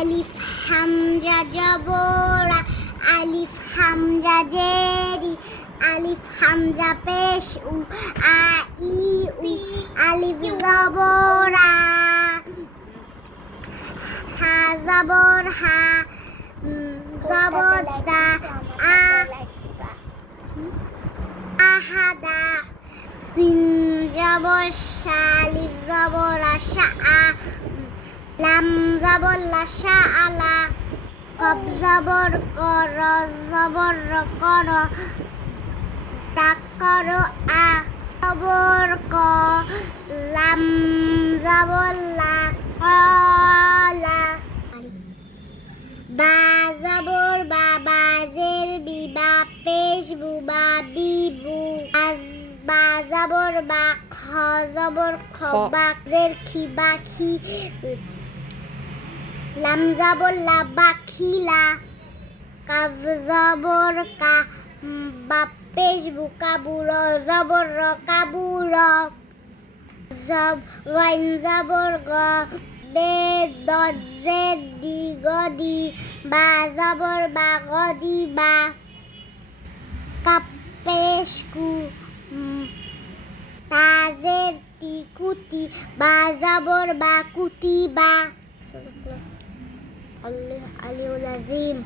আলিফ হামজা জবরা আলিফ Hamza Jerry আলিফ হামজা পেশ উ আ ই উ আলিফ জবরা হা জবর হা জবর দা আহাদা সিন জবর শা আলিফ জবর শা আ লাম জবর লা শা আলা কব জবর কর জবর কর তাকর আ জবর ক লাম জবর লা কলা বা জবর বা বাজের বিবা পেশ বুবা বিবু বা জবর বা খ জবর খ বাজের খিবা খি লাম জবর লা বাখিলা কাব জবর কা বা পেশ বুকা বুর জবর র কাবুর জব গাইন জবর গ দে দজে দি গদি বা জবর বা গদি বা কাপেশ কু তাজের তি কুতি বা জবর বা কুতি বা আল্লাহ আলিউল আজিম।